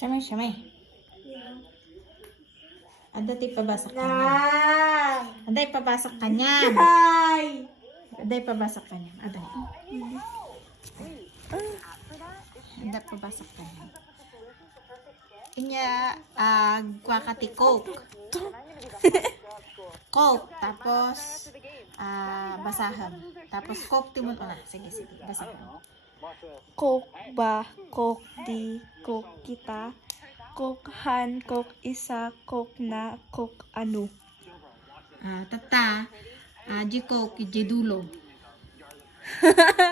Siyamay, siyamay. Aday pabasak ka niya. Aday pabasak ka niya. Aday pabasak ka niya. Aday. Aday pabasak ka niya. Inya, kwakati Coke. Coke. Tapos, basahan. Tapos, Coke timon na. Sige, sige. Basahan. Coke ba? Coke di? Coke kita? Coke han? Coke isa? Coke na? Coke ano? Tata, Jiko, Jidulo.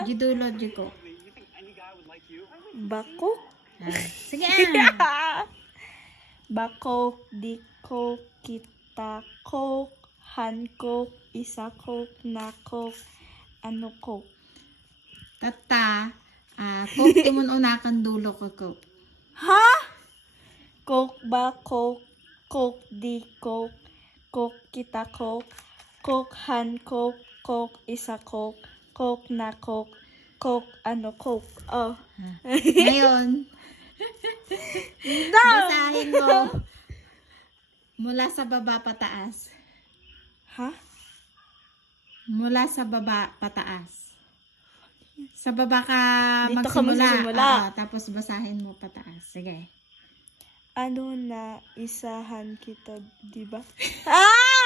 Jidulo, Jiko. Bako? Sige Bako di Coke kita? Coke han? Coke isa? Coke na? Coke ano? Coke? Tata, Coke timon unakan dulo ko Coke. Ha? Coke ba? Coke? Coke di Coke? Coke kita? Coke? Coke han? Coke? Coke isa? Coke? Coke na? Coke? Coke ano? Coke? Oh. Ngayon, basahin mo mula sa baba pataas. Ha? Mula sa baba pataas. Sa baba ka Dito ka magsisimula. Tapos basahin mo pataas. Sige. Ano na isahan kita, di ba? Ah!